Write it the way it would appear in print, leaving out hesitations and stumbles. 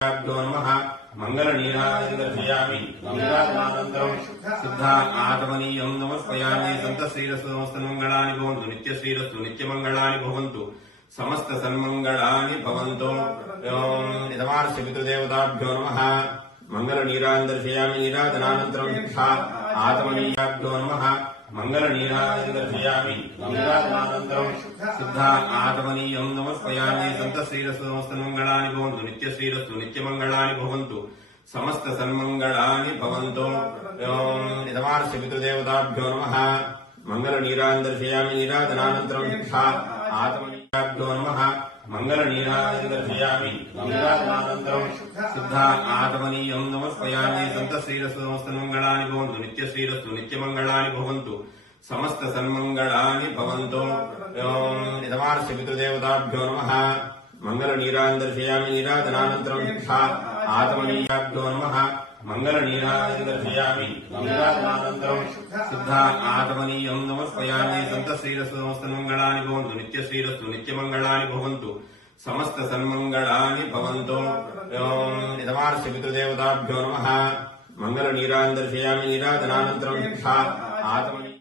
नमः मंगलनीराजन्दर्शयामि नीराजनानन्तरं शुद्धा आगमनीयं नमस्पयामि सन्तश्रीरस्तु समस्तमङ्गलानि भवन्तु नित्यश्रीरस्तु नित्यमङ्गलानि भवन्तु समस्त सन्मङ्गलानि भवन्तु यजमानस्य पितृदेवताभ्यो नमः मंगलनीराजन्दर्शयामि नीराजनानन्तरं शुद्धा आगमनीयाभ्यो नमः मंगलनीराजन्दर्शयामि नीराजनानन्तरं शुद्धा आगमनीयं नमस्पयामि सन्तश्रीरस्तु समस्तमङ्गलानि भवन्तु नित्यश्रीरस्तु नित्यमङ्गलानि भवन्तु समस्त सन्मङ्गलानि भवन्तु यजमानस्य पितृदेवताभ्यो नमः मंगलनीराजन्दर्शयामि नीराजनानन्तरं शुद्धा आगमनीयाभ्यो नमः मंगलनीराजन्दर्शयामि नीराजनानन्तरं शुद्धा आगमनीयं नमस्पयामि सन्तश्रीरस्तु समस्तमङ्गलानि भवन्तु नित्यश्रीरस्तु नित्यमङ्गलानि भवन्तु समस्त सन्मङ्गलानि भवन्तु यजमानस्य पितृदेवताभ्यो नमः मंगलनीराजन्दर्शयामि नीराजनानन्तरं शुद्धा आगमनीयाभ्यो नमः मंगलनीराजन्दर्शयामि नीराजनानन्तरं शुद्धा आगमनीयं नमस्पयामि सन्तश्रीरस्तु समस्तमङ्गलानि भवन्तु नित्यश्रीरस्तु नित्यमङ्गलानि भवन्तु समस्त सन्मङ्गलानि भवन्तु यजमानस्य पितृदेवताभ्यो नमः मंगलनीराजन्दर्शयामि नीराजनानन्तरं शुद्धा आगमनीयं